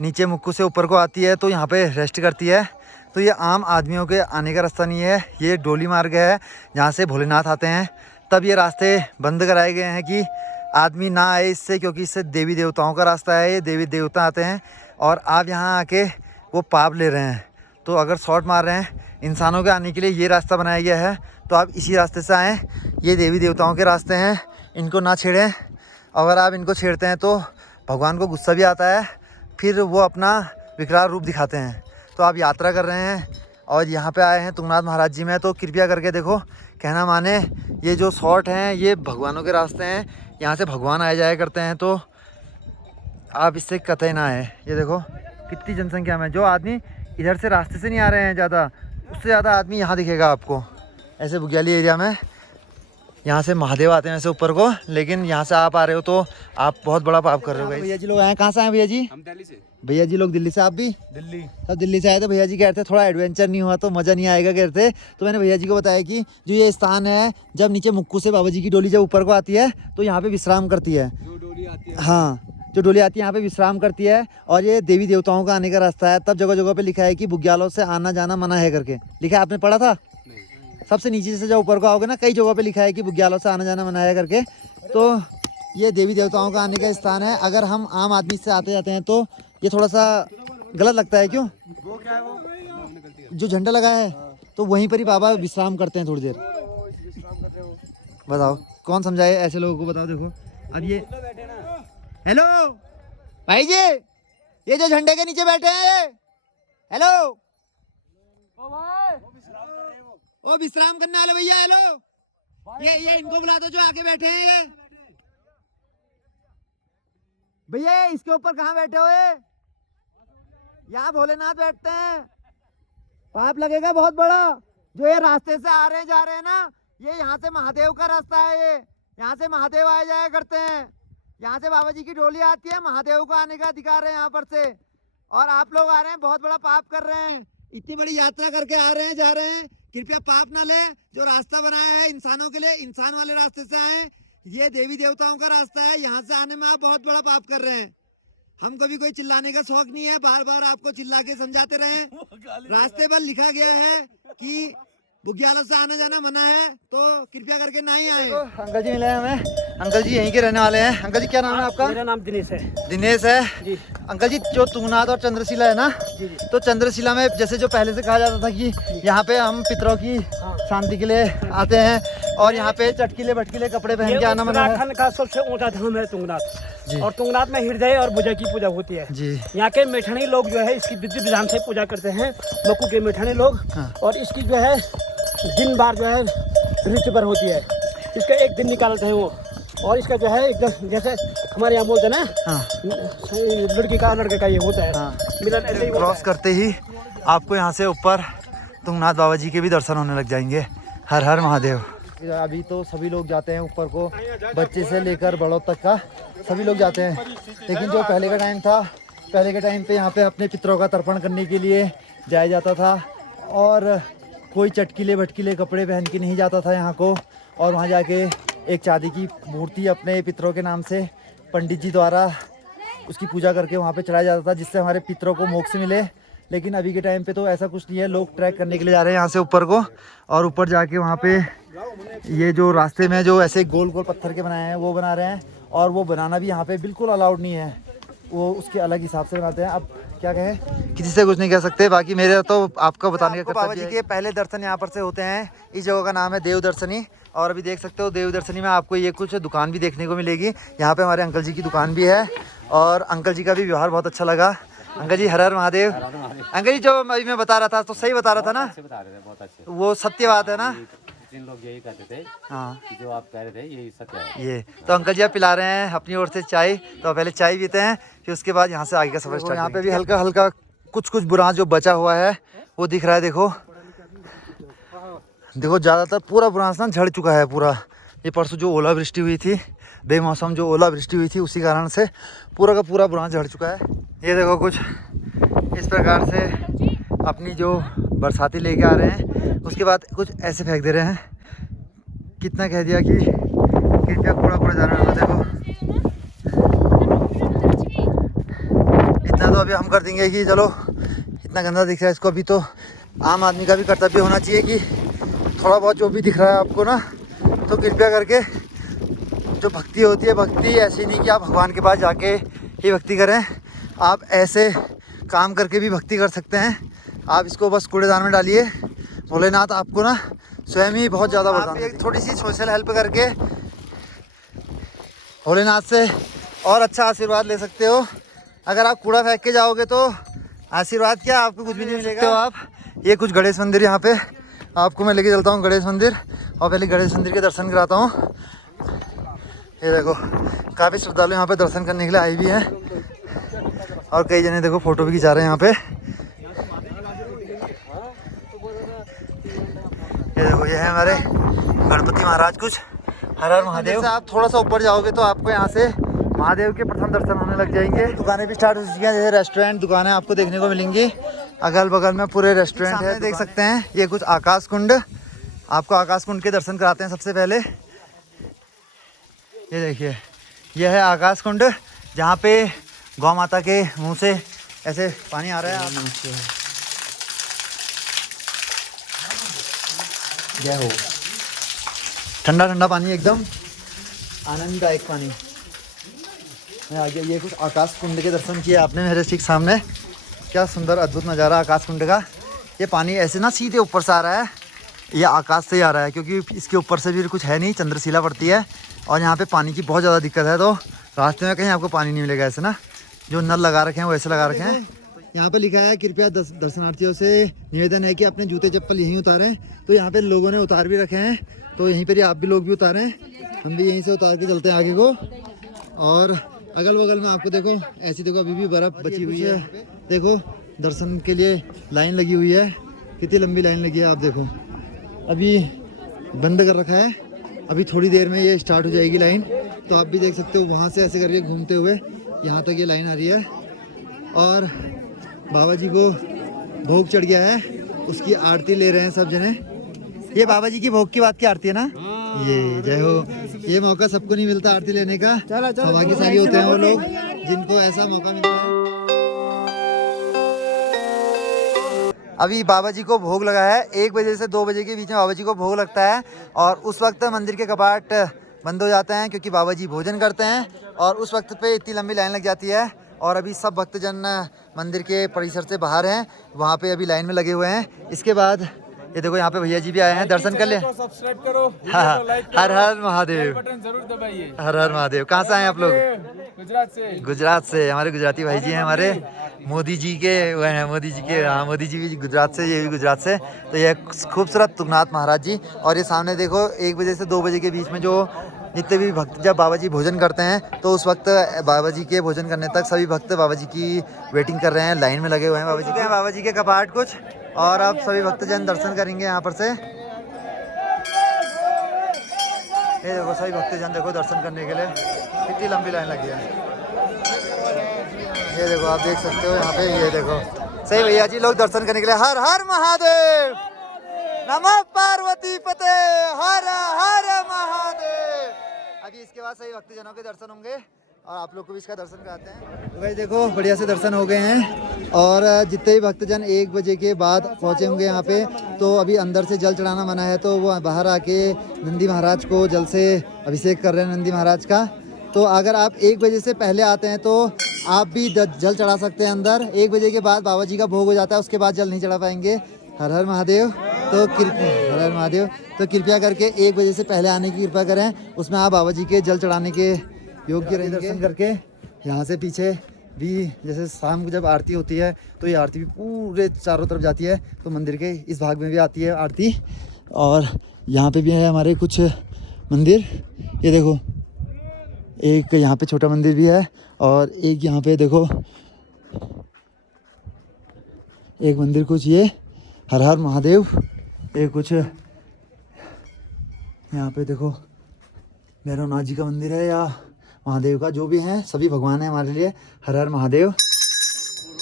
नीचे मुक्कू से ऊपर को आती है तो यहाँ पे रेस्ट करती है। तो ये आम आदमियों के आने का रास्ता नहीं है, ये डोली मार्ग है जहाँ से भोलेनाथ आते हैं। तब ये रास्ते बंद कराए गए हैं कि आदमी ना आए इससे, क्योंकि इससे देवी देवताओं का रास्ता है, ये देवी देवता आते हैं और आप यहाँ आके वो पाप ले रहे हैं। तो अगर शॉर्ट मार रहे हैं, इंसानों के आने के लिए ये रास्ता बनाया गया है, तो आप इसी रास्ते से आएँ। ये देवी देवताओं के रास्ते हैं, इनको ना छेड़ें। अगर आप इनको छेड़ते हैं तो भगवान को गुस्सा भी आता है, फिर वो अपना विकराल रूप दिखाते हैं। तो आप यात्रा कर रहे हैं और यहाँ पे आए हैं तुंगनाथ महाराज जी में, तो कृपया करके देखो, कहना माने, ये जो शॉर्ट हैं ये भगवानों के रास्ते हैं, यहाँ से भगवान आए जाया करते हैं, तो आप इससे कतई ना आए। ये देखो कितनी जनसंख्या में, जो आदमी इधर से रास्ते से नहीं आ रहे हैं ज़्यादा, उससे ज़्यादा आदमी यहाँ दिखेगा आपको। ऐसे बुग्याली एरिया में यहाँ से महादेव आते हैं वैसे ऊपर को, लेकिन यहाँ से आप आ रहे हो तो आप बहुत बड़ा पाप कर रहे हो। भैया जी लोग आए, कहाँ से आए भैया जी? हम दिल्ली से। भैया जी लोग दिल्ली से, आप भी? दिल्ली। सब दिल्ली से आए थे। भैया जी कह रहे थे थोड़ा एडवेंचर नहीं हुआ तो मज़ा नहीं आएगा कह रहे थे। तो मैंने भैया जी को बताया कि जो ये स्थान है, जब नीचे मुक्कू से बाबा जी की डोली जब ऊपर को आती है तो यहाँ पे विश्राम करती है। जो डोली आती है, हाँ, जो डोली आती है यहाँ पे विश्राम करती है, और ये देवी देवताओं का आने का रास्ता है। तब जगह जगह पे लिखा है कि बुग्यालों से आना जाना मना है करके लिखा है, आपने पढ़ा था? सबसे नीचे से जब ऊपर को आओगे ना, कई जगहों पे लिखा है कि बुग्यालों से आना जाना मना है करके। तो ये देवी देवताओं का आने का स्थान है। अगर हम आम आदमी से आते जाते हैं तो ये थोड़ा सा गलत लगता है। क्यों? वो क्या है, वो जो झंडा लगा है तो वहीं पर ही बाबा विश्राम करते हैं थोड़ी देर। बताओ कौन समझाए ऐसे लोगों को, बताओ। देखो अब ये, हेलो भाई जी, ये जो झंडे के नीचे बैठे हैं, हेलो, ओ विश्राम करने वाले भैया, हेलो, ये इनको बुला दो जो आके बैठे हैं। ये भैया इसके ऊपर कहाँ बैठे हो? यहाँ भोलेनाथ बैठते हैं, पाप लगेगा बहुत बड़ा। जो ये रास्ते से आ रहे जा रहे हैं ना, ये यहाँ से महादेव का रास्ता है। ये यहाँ से महादेव आए जाया करते हैं, यहाँ से बाबा जी की डोली आती है, महादेव को आने का अधिकार है यहाँ पर से। और आप लोग आ रहे हैं, बहुत बड़ा पाप कर रहे हैं। इतनी बड़ी यात्रा करके आ रहे हैं, जा रहे हैं, कृपया पाप ना ले। जो रास्ता बनाया है इंसानों के लिए, इंसान वाले रास्ते से आए। ये देवी देवताओं का रास्ता है, यहाँ से आने में आप बहुत बड़ा पाप कर रहे हैं। हमको भी कोई चिल्लाने का शौक नहीं है, बार बार आपको चिल्ला के समझाते रहे। रास्ते पर लिखा गया है कि बुग्यालों से आना जाना मना है, तो कृपया करके ना ही आए। अंकल जी मिले हमें, अंकल जी यहीं के रहने वाले हैं। अंकल जी क्या नाम है आपका? मेरा नाम दिनेश है दिनेश है जी। अंकल जी जो तुंगनाथ और चंद्रशिला है ना, जी जी। तो चंद्रशिला में जैसे जो पहले से कहा जाता था कि यहाँ पे हम पितरों की शांति के लिए आते हैं, और यहाँ पे चटकीले भटकीले कपड़े पहन के आना मना है। उत्तराखंड का सबसे ऊंचा धाम है तुंगनाथ, जी। और तुंगनाथ में हृदय और भुजा की पूजा होती है जी। यहाँ के मैठानी लोग जो है इसकी विधि विधान से पूजा करते हैं, मक्कू के मैठानी लोग। हाँ। और इसकी जो है दिन बार जो है ऋतु पर होती है, इसका एक दिन निकालते हैं वो। और इसका जो है एकदम जैसे हमारे यहाँ बोलते हैं ना, हाँ। लड़की का लड़के का ये होता है हाँ। मिलन, ऐसे ही होता क्रॉस है। करते ही आपको यहाँ से ऊपर तुंगनाथ बाबा जी के भी दर्शन होने लग जाएंगे। हर हर महादेव। अभी तो सभी लोग जाते हैं ऊपर को, बच्चे से लेकर बड़ों तक का सभी लोग जाते हैं। लेकिन जो पहले का टाइम था, पहले के टाइम पे यहाँ पे अपने पितरों का तर्पण करने के लिए जाया जाता था, और कोई चटकीले भटकीले कपड़े पहन के नहीं जाता था यहाँ को। और वहाँ जाके एक चांदी की मूर्ति अपने पितरों के नाम से पंडित जी द्वारा उसकी पूजा करके वहाँ पे चढ़ाया जाता था, जिससे हमारे पितरों को मोक्ष मिले। लेकिन अभी के टाइम पे तो ऐसा कुछ नहीं है, लोग ट्रैक करने के लिए जा रहे हैं यहाँ से ऊपर को, और ऊपर जाके वहाँ पे ये जो रास्ते में जो ऐसे गोल गोल पत्थर के बनाए हैं वो बना रहे हैं, और वो बनाना भी यहाँ पे बिल्कुल अलाउड नहीं है, वो उसके अलग हिसाब से बनाते हैं। अब क्या कहें, किसी से कुछ नहीं कह सकते। बाकी मेरे तो आपका बताने का बाबा जी के पहले दर्शन यहाँ पर से होते हैं। इस जगह का नाम है देव दर्शनी, और अभी देख सकते हो देव दर्शनी में आपको ये कुछ दुकान भी देखने को मिलेगी। यहाँ पे हमारे अंकल जी की दुकान भी है, और अंकल जी का भी व्यवहार बहुत अच्छा लगा। अंकल जी हर हर महादेव। अंकल जी जो अभी मैं बता रहा था तो सही बता रहा था ना? बता रहे थे, बहुत अच्छे। वो सत्य बात है ना? जिन लोग यही कहते थे हाँ, कि जो आप कह रहे थे यही सत्य है। ये तो अंकल जी आप पिला रहे हैं अपनी ओर से चाय, तो पहले चाय पीते हैं, फिर उसके बाद यहाँ से आगे का सफर स्टार्ट। यहाँ पे भी हल्का हल्का कुछ कुछ बुरांस जो बचा हुआ है वो दिख रहा है। देखो देखो, ज़्यादातर पूरा बुरांस ना झड़ चुका है पूरा। ये परसों जो ओलावृष्टि हुई थी, बेमौसम जो ओलावृष्टि हुई थी, उसी कारण से पूरा का पूरा बुरांस झड़ चुका है। ये देखो कुछ इस प्रकार से अपनी जो बरसाती लेके आ रहे हैं, उसके बाद कुछ ऐसे फेंक दे रहे हैं। कितना कह दिया कि कृपया कूड़ा कूड़ा जाना है। देखो इतना तो अभी हम कर देंगे कि चलो, इतना गंदा दिख रहा है इसको। अभी तो आम आदमी का भी कर्तव्य होना चाहिए कि थोड़ा बहुत जो भी दिख रहा है आपको ना, तो कृपया करके जो भक्ति होती है, भक्ति ऐसी नहीं कि आप भगवान के पास जाके ही भक्ति करें, आप ऐसे काम करके भी भक्ति कर सकते हैं। आप इसको बस कूड़ेदान में डालिए, भोलेनाथ आपको ना स्वयं ही बहुत ज़्यादा वरदान देंगे। एक थोड़ी सी सोशल हेल्प करके भोलेनाथ से और अच्छा आशीर्वाद ले सकते हो। अगर आप कूड़ा फेंक के जाओगे तो आशीर्वाद क्या, आपको कुछ भी नहीं मिलेगा। आप ये कुछ गणेश मंदिर यहाँ पे आपको मैं लेके चलता हूँ, गणेश मंदिर, और पहले गणेश मंदिर के दर्शन कराता हूँ। ये देखो काफ़ी श्रद्धालु यहाँ पे दर्शन करने के लिए आए भी हैं, और कई जने देखो फोटो भी खिंचा रहे हैं यहाँ पे। ये देखो ये है हमारे गणपति महाराज कुछ। हर हर महादेव। आप थोड़ा सा ऊपर जाओगे तो आपको यहाँ से महादेव के प्रथम दर्शन होने लग जाएंगे। दुकानें भी स्टार्ट हो चुकी हैं, जैसे रेस्टोरेंट दुकानें आपको देखने को मिलेंगी। अगल बगल में पूरे रेस्टोरेंट है, देख सकते हैं। ये कुछ आकाश कुंड, आपको आकाश कुंड के दर्शन कराते हैं सबसे पहले। ये देखिए ये है आकाश कुंड, जहाँ पे गौ माता के मुंह से ऐसे पानी आ रहा है। जय हो। ठंडा ठंडा पानी, एकदम आनंददायक पानी। मैं आगे ये कुछ आकाश कुंड के दर्शन किए आपने मेरे ठीक सामने। क्या सुंदर अद्भुत नज़ारा आकाश कुंड का। ये पानी ऐसे ना सीधे ऊपर से आ रहा है, ये आकाश से ही आ रहा है, क्योंकि इसके ऊपर से भी कुछ है नहीं, चंद्रशिला पड़ती है, और यहाँ पे पानी की बहुत ज़्यादा दिक्कत है। तो रास्ते में कहीं आपको पानी नहीं मिलेगा ऐसे ना, जो नल लगा रखे हैं वैसे लगा रखे हैं। यहाँ पे लिखा है कृपया दर्शनार्थियों से निवेदन है कि अपने जूते चप्पल यहीं उतारें। तो यहाँ पे लोगों ने उतार भी रखे हैं, तो यहीं पर आप भी लोग भी उतारें, हम भी यहीं से उतार के चलते हैं आगे को। और अगल बगल में आपको देखो ऐसी देखो अभी भी बर्फ़ बची हुई है। देखो दर्शन के लिए लाइन लगी हुई है, कितनी लंबी लाइन लगी है आप देखो। अभी बंद कर रखा है, अभी थोड़ी देर में ये स्टार्ट हो जाएगी लाइन। तो आप भी देख सकते हो वहाँ से ऐसे करके घूमते हुए यहाँ तक ये लाइन आ रही है। और बाबा जी को भोग चढ़ गया है, उसकी आरती ले रहे हैं सब जने। ये बाबा जी की भोग की बात की आरती है ना? ये जय हो। ये मौका सबको नहीं मिलता आरती लेने का, भाग्यशाली होते हैं वो लोग जिनको ऐसा मौका मिलता है। अभी बाबा जी को भोग लगा है, 1 बजे से 2 बजे के बीच में बाबा जी को भोग लगता है और उस वक्त मंदिर के कपाट बंद हो जाते हैं क्योंकि बाबा जी भोजन करते हैं और उस वक्त पे इतनी लंबी लाइन लग जाती है। और अभी सब भक्तजन मंदिर के परिसर से बाहर हैं, वहाँ पे अभी लाइन में लगे हुए हैं। इसके बाद ये देखो यहाँ पे भैया जी भी आए हैं, दर्शन कर ले। सब्सक्राइब करो, हाँ, हर हर महादेव, बटन जरूर दबाइए। हर हर महादेव। कहाँ से आए आप लोग? गुजरात से। गुजरात से। हमारे गुजराती भाई जी हैं, हमारे मोदी जी के वो हैं, मोदी जी के। हाँ, मोदी जी भी गुजरात से, ये भी गुजरात से। तो ये खूबसूरत तुंगनाथ महाराज जी। और ये सामने देखो 1 बजे से 2 बजे के बीच में जो जितने भी भक्त जब बाबा जी भोजन करते हैं तो उस वक्त बाबा जी के भोजन करने तक सभी भक्त बाबा जी की वेटिंग कर रहे हैं, लाइन में लगे हुए हैं। बाबा जी के कपाट कुछ और अब सभी भक्तजन दर्शन करेंगे यहाँ पर से। ये देखो सभी भक्तजन देखो दर्शन करने के लिए कितनी लंबी लाइन लगी है। ये देखो आप देख सकते हो यहाँ पे, ये देखो सही भैया जी लोग दर्शन करने के लिए। हर हर महादेव, नमः पार्वती पते, हर हर महादेव। अभी इसके बाद सही भक्तजनों के दर्शन होंगे और आप लोग को भी इसका दर्शन कराते हैं। तो भाई देखो बढ़िया से दर्शन हो गए हैं और जितने भी भक्तजन 1 बजे के बाद पहुँचे होंगे यहाँ पे, तो अभी अंदर से जल चढ़ाना मना है, तो वो बाहर आके नंदी महाराज को जल से अभिषेक कर रहे हैं नंदी महाराज का। तो अगर आप 1 बजे से पहले आते हैं तो आप भी जल चढ़ा सकते हैं अंदर। 1 बजे के बाद बाबा जी का भोग हो जाता है, उसके बाद जल नहीं चढ़ा पाएंगे। हर हर महादेव। तो हर हर महादेव। तो कृपया करके 1 बजे से पहले आने की कृपा करें, उसमें आप बाबा जी के जल चढ़ाने के योग्य रहेंगे। दर्शन करके यहाँ से पीछे भी जैसे शाम को जब आरती होती है तो ये आरती भी पूरे चारों तरफ जाती है, तो मंदिर के इस भाग में भी आती है आरती। और यहाँ पे भी है हमारे कुछ मंदिर, ये देखो एक यहाँ पे छोटा मंदिर भी है और एक यहाँ पे देखो एक मंदिर कुछ ये हर हर महादेव। एक कुछ यहाँ पे देखो भैरवनाथ जी का मंदिर है या महादेव का, जो भी है सभी भगवान है हमारे लिए। हर हर महादेव।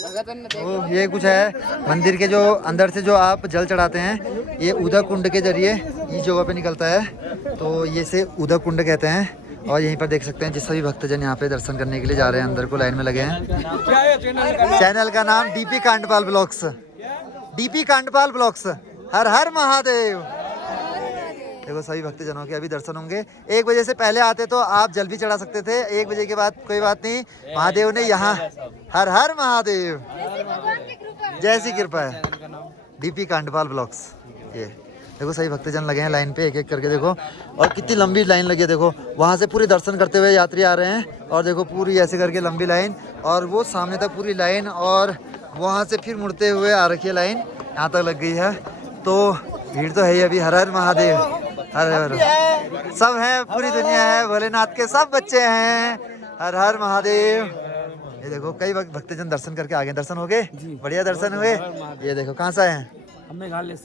तो ये कुछ है मंदिर के जो अंदर से जो आप जल चढ़ाते हैं, ये उदक कुंड के जरिए इस जगह पे निकलता है, तो ये से उदक कुंड कहते हैं। और यहीं पर देख सकते हैं जिस सभी भक्तजन यहाँ पे दर्शन करने के लिए जा रहे हैं, अंदर को लाइन में लगे हैं। चैनल का नाम DP Kandpal blogs, DP Kandpal blogs. Har Har Mahadev. देखो सभी भक्तजनों के अभी दर्शन होंगे। 1 बजे से पहले आते तो आप जल भी चढ़ा सकते थे, 1 बजे के बाद कोई बात नहीं। महादेव ने यहाँ हर हर महादेव, जैसी कृपा है। DP Kandpal blogs. ये देखो सभी भक्तजन लगे हैं लाइन पे, एक एक करके देखो। और कितनी लंबी लाइन लगी है देखो, वहाँ से पूरे दर्शन करते हुए यात्री आ रहे हैं और देखो पूरी ऐसे करके लंबी लाइन, और वो सामने तक पूरी लाइन, और वहाँ से फिर मुड़ते हुए आ रखी है लाइन, यहाँ तक लग गई है। तो भीड़ तो है ही अभी। हर हर महादेव। हर हर सब है, पूरी दुनिया है, भोलेनाथ के सब बच्चे हैं। हर हर महादेव। ये देखो कई भक्तजन दर्शन करके आ गए। दर्शन हो गए? बढ़िया दर्शन हुए। ये देखो कहाँ से आए हैं? मेघालय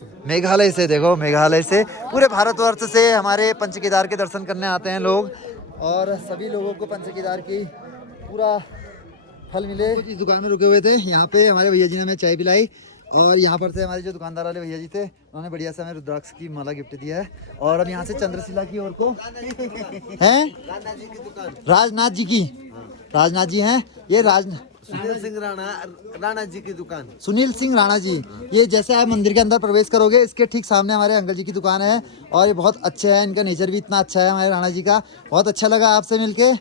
से। देखो मेघालय से पूरे भारतवर्ष से हमारे पंच केदार के दर्शन करने आते हैं लोग, और सभी लोगों को पंच केदार की पूरा फल मिले। इस दुकान में रुके हुए थे, यहाँ पे हमारे भैया जी ने हमें चाय पिलाई, और यहाँ पर से हमारे जो दुकानदार वाले भैया जी थे उन्होंने बढ़िया से हमें रुद्राक्ष की माला गिफ्ट दिया है। और अब यहाँ से चंद्रशिला की ओर को हैं राजनाथ जी की, राजनाथ जी हैं ये सुनील सिंह राणा जी की दुकान। सुनील सिंह राणा जी। ये जैसे आप मंदिर के अंदर प्रवेश करोगे, इसके ठीक सामने हमारे अंकल जी की दुकान है, और ये बहुत अच्छे हैं, इनका नेचर भी इतना अच्छा है हमारे राणा जी का। बहुत अच्छा लगा आपसे मिलके,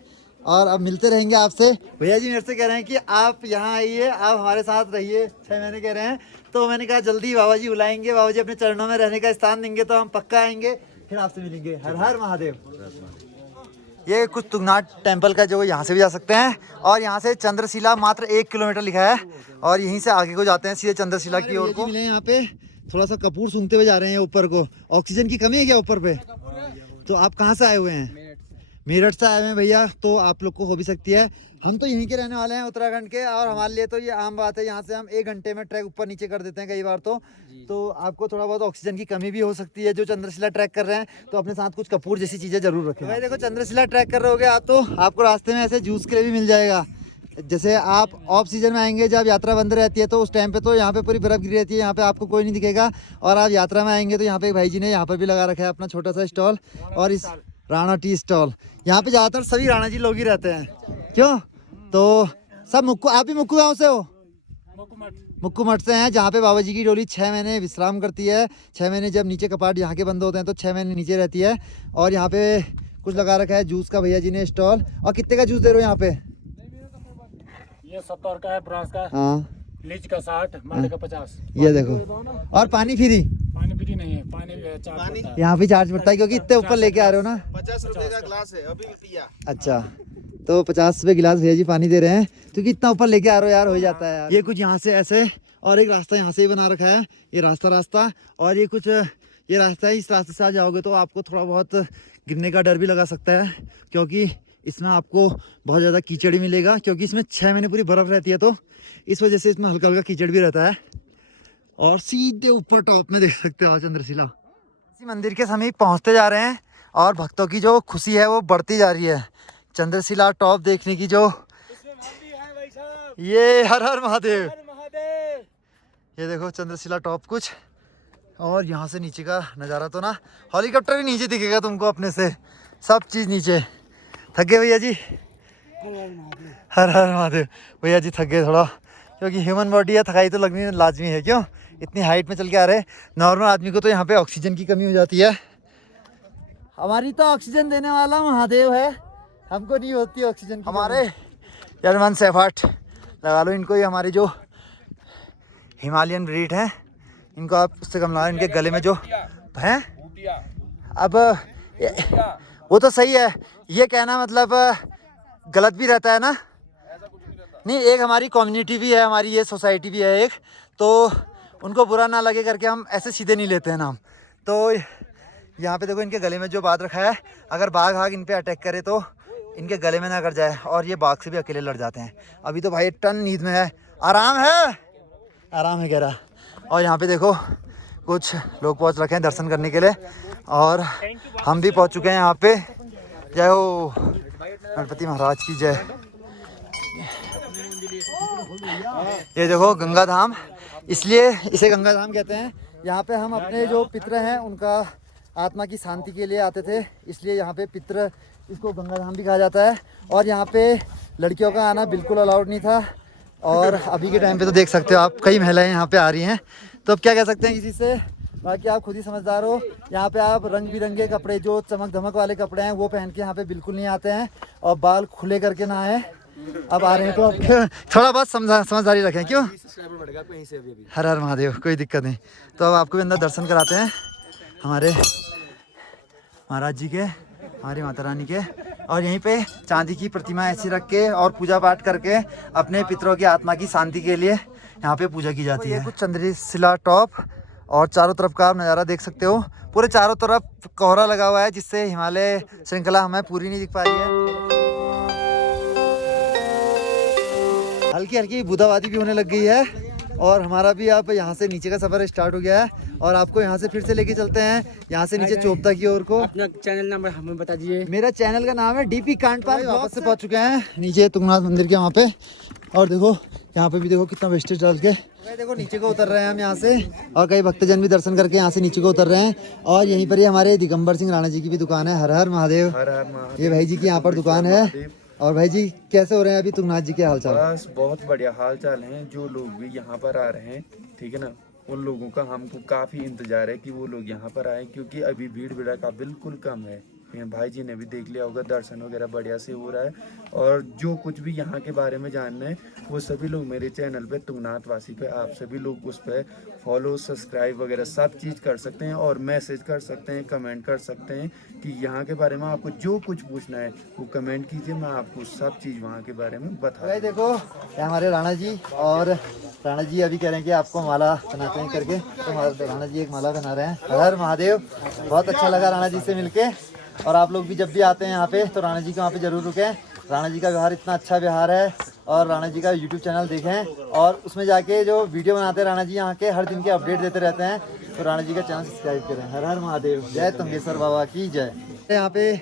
और अब मिलते रहेंगे आपसे। भैया जी मेरे से कह रहे हैं कि आप यहाँ आइए, आप हमारे साथ रहिए, 6 महीने कह रहे हैं। तो मैंने कहा जल्दी बाबा जी बुलाएंगे, बाबा जी अपने चरणों में रहने का स्थान देंगे तो हम पक्का आएंगे, फिर आपसे मिलेंगे। हर हर महादेव। ये कुछ तुंगनाथ टेम्पल का जो यहाँ से भी जा सकते हैं, और यहाँ से चंद्रशिला मात्र 1 किलोमीटर लिखा है, और यहीं से आगे को जाते हैं सीधे चंद्रशिला की ओर को। मिले यहाँ पे थोड़ा सा कपूर सूंघते हुए जा रहे हैं ऊपर को। ऑक्सीजन की कमी है क्या ऊपर पे? तो आप कहाँ से आए हुए हैं? मेरठ से आए हुए हैं भैया, तो आप लोग को हो भी सकती है। हम तो यहीं के रहने वाले हैं, उत्तराखंड के, और हमारे लिए तो ये आम बात है। यहाँ से हम 1 घंटे में ट्रैक ऊपर नीचे कर देते हैं कई बार। तो आपको थोड़ा बहुत ऑक्सीजन की कमी भी हो सकती है जो चंद्रशिला ट्रैक कर रहे हैं, तो अपने साथ कुछ कपूर जैसी चीज़ें जरूर रखें। भाई देखो चंद्रशिला ट्रैक कर रहे होगे आप, तो आपको रास्ते में ऐसे जूस के लिए भी मिल जाएगा। जैसे आप ऑफ सीजन में आएंगे जब यात्रा बंद रहती है तो उस टाइम पे तो यहाँ पे पूरी बर्फ गिरी रहती है, यहाँ पे आपको कोई नहीं दिखेगा। और आप यात्रा में आएंगे तो यहाँ पे एक भाई जी ने यहाँ पर भी लगा रखा है अपना छोटा सा स्टॉल, और इस राणा टी स्टॉल, यहाँ पे ज़्यादातर सभी राणा जी लोग ही रहते हैं। क्यों? तो सब मुक्कू, आप भी मुक्कू गाँव से हो? मुक्कू मठ से हैं, जहाँ पे बाबा जी की डोली 6 महीने विश्राम करती है। 6 महीने जब नीचे कपाट यहाँ के बंद होते हैं तो 6 महीने नीचे रहती है। और यहाँ पे कुछ लगा रखा है जूस का भैया जी ने स्टॉल। और कितने का जूस दे रहे हो यहाँ पे? ये 70 का है, ब्रास का, हाँ, लीच का 60, माल्टे का 50। ये देखो। और पानी फ्री? पानी फ्री नहीं है, पानी चार्ज पड़ता है। यहाँ भी चार्ज पड़ता है क्योंकि इतने ऊपर लेके आ रहे हो ना। 50 रुपए का ग्लास है, अभी पिया। अच्छा, तो 50 रुपए गिलास भैया जी पानी दे रहे हैं क्योंकि इतना ऊपर लेके आ रहे हो यार, हो जाता है यार। ये कुछ यहाँ से ऐसे, और एक रास्ता यहाँ से ही बना रखा है, ये रास्ता। और ये कुछ ये रास्ता है, इस रास्ते से आ जाओगे तो आपको थोड़ा बहुत गिरने का डर भी लगा सकता है, क्योंकि इसमें आपको बहुत ज़्यादा कीचड़ ही मिलेगा, क्योंकि इसमें 6 महीने पूरी बर्फ़ रहती है तो इस वजह से इसमें हल्का हल्का कीचड़ भी रहता है। और सीधे ऊपर टॉप में देख सकते हो चंद्रशिला। इसी मंदिर के समीप पहुँचते जा रहे हैं और भक्तों की जो खुशी है वो बढ़ती जा रही है। चंद्रशिला टॉप देखने की जो, ये हर हर महादेव, ये देखो चंद्रशिला टॉप कुछ। और यहाँ से नीचे का नज़ारा तो ना, हेलीकॉप्टर भी नीचे दिखेगा तुमको अपने से, सब चीज़ नीचे। थक गए भैया जी? हर हर महादेव। भैया जी थक गए थोड़ा, क्योंकि ह्यूमन बॉडी है, थकाई तो लगनी लाजमी है। क्यों? इतनी हाइट में चल के आ रहे हैं। नॉर्मल आदमी को तो यहाँ पे ऑक्सीजन की कमी हो जाती है। हमारी तो ऑक्सीजन देने वाला महादेव है, हमको नहीं होती ऑक्सीजन की। हमारे जर्मन शेफर्ड लगा लो इनको, ये हमारी जो हिमालयन ब्रीड है, इनको आप उससे कम ला, इनके गले में जो है। अब वो तो सही है, ये कहना मतलब गलत भी रहता है ना। नहीं, एक हमारी कम्युनिटी भी है, हमारी ये सोसाइटी भी है एक, तो उनको बुरा ना लगे करके हम ऐसे सीधे नहीं लेते हैं नाम। तो यहाँ पे देखो इनके गले में जो बात रखा है, अगर बाघ आग इन पे अटैक करे तो इनके गले में ना कर जाए, और ये बाघ से भी अकेले लड़ जाते हैं। अभी तो भाई टन नींद में है, आराम है, आराम है कह रहा। और यहाँ पे देखो कुछ लोग पहुँच रखे हैं दर्शन करने के लिए, और हम भी पहुँच चुके हैं यहाँ पे। जय हो गणपति महाराज की जय। ये देखो गंगा धाम, इसलिए इसे गंगा धाम कहते हैं। यहाँ पे हम अपने जो पितर हैं उनका आत्मा की शांति के लिए आते थे, इसलिए यहाँ पे पितर, इसको गंगा धाम भी कहा जाता है। और यहाँ पे लड़कियों का आना बिल्कुल अलाउड नहीं था, और अभी के टाइम पे तो देख सकते हो आप कई महिलाएं यहाँ पे आ रही हैं। तो अब क्या कह सकते हैं किसी से, बाकी आप खुद ही समझदार हो। यहाँ पे आप रंग बिरंगे कपड़े, जो चमक धमक वाले कपड़े हैं वो पहन के यहाँ पे बिल्कुल नहीं आते हैं, और बाल खुले करके ना आए। अब आ रहे हैं तो आप थोड़ा बहुत समझदारी रखें। क्यों? हर हर महादेव, कोई दिक्कत नहीं। तो अब आपको भी अंदर दर्शन कराते हैं हमारे महाराज जी के, हमारी माता रानी के। और यहीं पे चांदी की प्रतिमा ऐसी रख के और पूजा पाठ करके अपने पितरों की आत्मा की शांति के लिए यहाँ पे पूजा की जाती है। कुछ चंद्रशिला टॉप, और चारों तरफ का आप नज़ारा देख सकते हो, पूरे चारों तरफ कोहरा लगा हुआ है, जिससे हिमालय श्रृंखला हमें पूरी नहीं दिख पा रही है। हल्की हल्की बूंदाबांदी भी होने लग गई है, और हमारा भी अब यहाँ से नीचे का सफर स्टार्ट हो गया है, और आपको यहाँ से फिर से लेके चलते हैं यहाँ से नीचे चोपता की ओर को। अपना चैनल नंबर हमें बता दीजिए। मेरा चैनल का नाम है डीपी कांडपाल। वापस से पहुँच चुके हैं नीचे तुंगनाथ मंदिर के वहाँ पे, और देखो यहाँ पे भी देखो कितना वेस्टेज डाल के देखो नीचे को उतर रहे हैं हम यहाँ से, और कई भक्तजन भी दर्शन करके यहाँ से नीचे को उतर रहे हैं। और यहीं पर ही हमारे दिगंबर सिंह राणा जी की भी दुकान है। हर हर महादेव। ये भाई जी की यहाँ पर दुकान है। और भाई जी कैसे हो रहे हैं अभी तुंगनाथ जी के हालचाल? बस बहुत बढ़िया हाल चाल हैं। जो लोग भी यहाँ पर आ रहे हैं, ठीक है ना, उन लोगों का हमको काफ़ी इंतजार है कि वो लोग यहाँ पर आए, क्योंकि अभी भीड़ भीड़ का बिल्कुल कम है। भाई जी ने भी देख लिया होगा, दर्शन वगैरह बढ़िया से हो रहा है। और जो कुछ भी यहाँ के बारे में जानना है वो सभी लोग मेरे चैनल पे तुंगनाथ वासी पे, आप सभी लोग उस पर फॉलो सब्सक्राइब वगैरह सब चीज़ कर सकते हैं, और मैसेज कर सकते हैं, कमेंट कर सकते हैं कि यहाँ के बारे में आपको जो कुछ पूछना है वो कमेंट कीजिए, मैं आपको सब चीज़ वहाँ के बारे में बता। भाई देखो ये हमारे राणा जी, और राणा जी अभी कह रहे हैं कि आपको माला बनाते हैं करके, तो राणा जी एक माला बना रहे हैं। हर हर महादेव। बहुत अच्छा लगा राणा जी से मिलके, और आप लोग भी जब भी आते हैं यहाँ पे तो राणा जी के वहाँ पे ज़रूर रुकें। राणा जी का व्यवहार इतना अच्छा व्यवहार है, और राणा जी का यूट्यूब चैनल देखें, और उसमें जाके जो वीडियो बनाते हैं राणा जी यहाँ के, हर दिन के अपडेट देते रहते हैं, तो राणा जी का चैनल सब्सक्राइब करें। हर हर महादेव। जय तुंगेश्वर बाबा की जय। यहाँ पे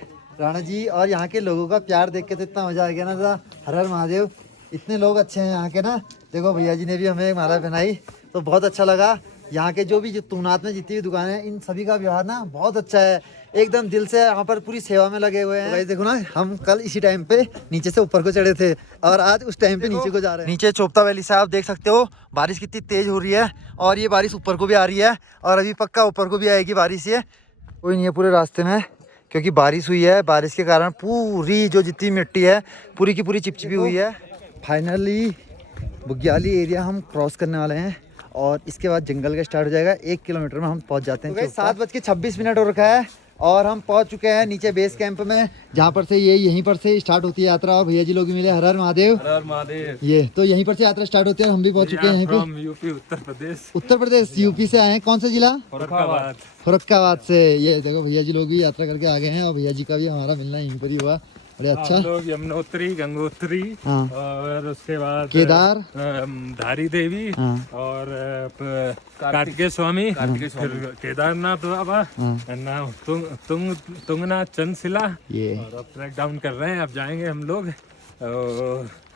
राणा जी और यहाँ के लोगों का प्यार देख के तो इतना मज़ा आ गया ना, हर हर महादेव। इतने लोग अच्छे हैं यहाँ के ना। देखो भैया जी ने भी हमें माला पहनाई तो बहुत अच्छा लगा। यहाँ के जो भी जो तुंगनाथ में जितनी भी दुकानें हैं इन सभी का व्यवहार ना बहुत अच्छा है, एकदम दिल से यहाँ पर पूरी सेवा में लगे हुए हैं। तो देखो ना, हम कल इसी टाइम पे नीचे से ऊपर को चढ़े थे और आज उस टाइम पे नीचे को जा रहे हैं। नीचे चोपता वैली से आप देख सकते हो बारिश कितनी तेज हो रही है और ये बारिश ऊपर को भी आ रही है और अभी पक्का ऊपर को भी आएगी बारिश। ये कोई नहीं है पूरे रास्ते में क्योंकि बारिश हुई है, बारिश के कारण पूरी जो जितनी मिट्टी है पूरी की पूरी चिपचिपी हुई है। फाइनली बुग्याली एरिया हम क्रॉस करने वाले हैं और इसके बाद जंगल का स्टार्ट हो जाएगा। 1 किलोमीटर में हम पहुंच जाते हैं। तो 7:26 हो रखा है और हम पहुंच चुके हैं नीचे बेस कैंप में, जहां पर से ये यहीं पर से स्टार्ट होती है यात्रा। और भैया जी लोग भी मिले, हर हर महादेव। हर हर महादेव। ये तो यहीं पर से यात्रा स्टार्ट होती है और हम भी पहुंच चुके हैं यहीं पे। यूपी उत्तर प्रदेश। उत्तर प्रदेश यूपी से आए हैं। कौन सा जिला? फर्रुखाबाद। फर्रुखाबाद से। ये देखो भैया जी लोग भी यात्रा करके आ गए हैं और भैया जी का भी हमारा मिलना यहीं पर ही हुआ। बड़े अच्छा। हम लोग यमुनोत्री, गंगोत्री हाँ। और उसके बाद केदार, धारी देवी हाँ। और कार्तिकेय स्वामी, फिर केदारनाथ बाबा, नाम तुंगनाथ चंदशिला। ये और अब ट्रैक डाउन कर रहे हैं, अब जाएंगे हम लोग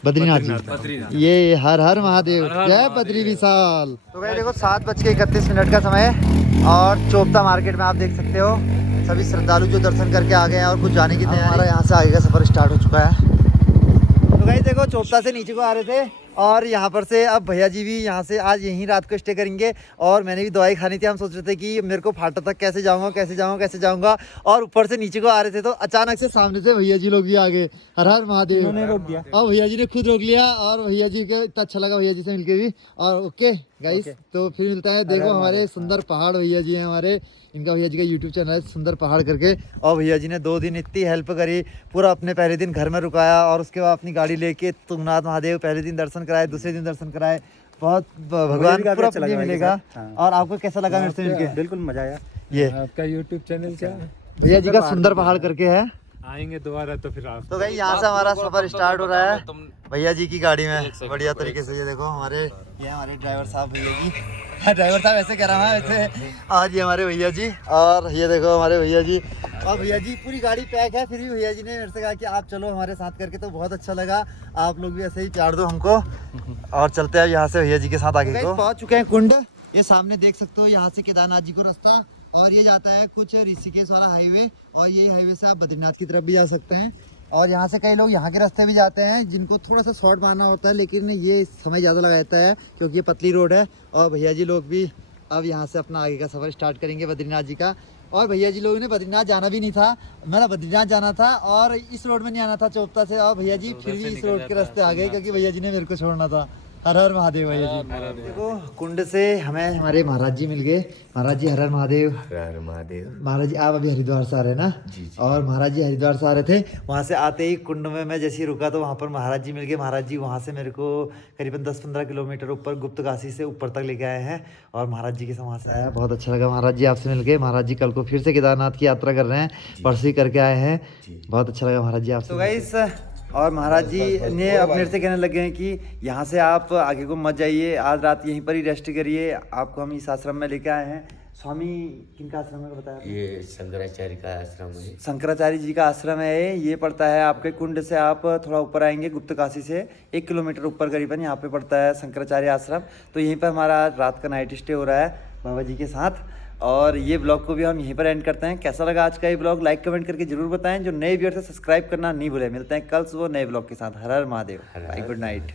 बद्रीनाथ जी। ये हर हर महादेव, जय बद्री विशाल। तो भाई देखो 7:31 का समय है और चोपता मार्केट में आप देख सकते हो सभी श्रद्धालु जो दर्शन करके आ गए हैं और कुछ जाने की तैयारी। हमारा यहाँ से आगे का सफर स्टार्ट हो चुका है। तो भाई देखो चोपता से नीचे को आ रहे थे और यहाँ पर से अब भैया जी भी यहाँ से आज यहीं रात को स्टे करेंगे और मैंने भी दवाई खानी थी। हम सोच रहे थे कि मेरे को फाटा तक कैसे जाऊंगा और ऊपर से नीचे को आ रहे थे तो अचानक से सामने से भैया जी लोग भी आ गए। हर हर महादेव। रोक दिया और भैया जी ने खुद रोक लिया और भैया जी को इतना अच्छा लगा भैया जी से मिलके भी। और ओके गाइस, तो फिर मिलता है। देखो हमारे सुंदर पहाड़ भैया जी हैं हमारे, इनका भैया जी का यूट्यूब चैनल है सुंदर पहाड़ करके। और भैया जी ने 2 दिन इतनी हेल्प करी, पूरा अपने पहले दिन घर में रुकाया और उसके बाद अपनी गाड़ी लेके तुंगनाथ महादेव पहले दिन दर्शन कराए, दूसरे दिन दर्शन कराए। बहुत भगवान पूरा पुण्य मिलेगा। और आपको कैसा लगा मेरे से मिलके? बिल्कुल मजा आया। ये आपका यूट्यूब चैनल क्या है? भैया जी का सुंदर पहाड़ करके है। आएंगे दोबारा तो फिर आप। तो भाई यहाँ से हमारा सफर स्टार्ट हो रहा है भैया जी की गाड़ी में बढ़िया तरीके से। ये देखो ये हमारे ड्राइवर साहब भैया जी। ड्राइवर साहब ऐसे कह रहा है वैसे। आज ये हमारे भैया जी और ये देखो हमारे भैया जी। और भैया जी पूरी गाड़ी पैक है, फिर भी भैया जी ने मेरे से कहा कि आप चलो हमारे साथ करके, तो बहुत अच्छा लगा। आप लोग भी ऐसे ही प्यार दो हमको और चलते हैं यहाँ से भैया जी के साथ आगे को। पहुँच चुके हैं कुंड। ये सामने देख सकते हो यहाँ से केदारनाथ जी को रास्ता और ये जाता है कुछ ऋषिकेश वाला हाईवे और ये हाईवे से आप बद्रीनाथ की तरफ भी जा सकते हैं। और यहाँ से कई लोग यहाँ के रास्ते भी जाते हैं जिनको थोड़ा सा शॉर्ट मारना होता है, लेकिन ये समय ज़्यादा लगाता है क्योंकि ये पतली रोड है। और भैया जी लोग भी अब यहाँ से अपना आगे का सफ़र स्टार्ट करेंगे बद्रीनाथ जी का। और भैया जी लोगों ने बद्रीनाथ जाना भी नहीं था, मतलब बद्रीनाथ जाना था और इस रोड में नहीं आना था चोपता से। और भैया जी फिर भी इस रोड के रास्ते आ गए क्योंकि भैया जी ने मेरे को छोड़ना था। हर हर महादेव भैया जी। देखो कुंड से हमें हमारे महाराज जी मिल गए। महाराज जी हर हर महादेव। हर हर महादेव। महाराज जी आप अभी हरिद्वार से आ रहे हैं ना? जी। और महाराज जी हरिद्वार से आ रहे थे, वहाँ से आते ही कुंड में मैं जैसे ही रुका तो वहाँ पर महाराज जी मिल गए। महाराज जी वहाँ से मेरे को करीबन 10-15 किलोमीटर ऊपर गुप्त काशी से ऊपर तक लेके आए हैं और महाराज जी के साथ वहाँ से आया। बहुत अच्छा लगा महाराज जी आपसे मिल के। महाराज जी कल को फिर से केदारनाथ की यात्रा कर रहे हैं, परसों ही करके आए हैं। बहुत अच्छा लगा महाराज जी आपसे। तो गाइस और महाराज जी ने अब मेरे से कहने लगे हैं कि यहाँ से आप आगे को मत जाइए, आज रात यहीं पर ही रेस्ट करिए। आपको हम इस आश्रम में लेके आए हैं। स्वामी किनका आश्रम है बताया? ये शंकराचार्य का आश्रम है। शंकराचार्य जी का आश्रम है। ये पड़ता है आपके कुंड से आप थोड़ा ऊपर आएंगे गुप्त काशी से 1 किलोमीटर ऊपर करीबन यहाँ पे पड़ता है शंकराचार्य आश्रम। तो यहीं पर हमारा रात का नाइट स्टे हो रहा है बाबा जी के साथ। और ये ब्लॉग को भी हम यहीं पर एंड करते हैं। कैसा लगा आज का ये ब्लॉग लाइक कमेंट करके जरूर बताएं। जो नए व्यूअर्स है सब्सक्राइब करना नहीं भूलें। मिलते हैं कल सुबह नए ब्लॉग के साथ। Har Har Mahadev. Bye, good night.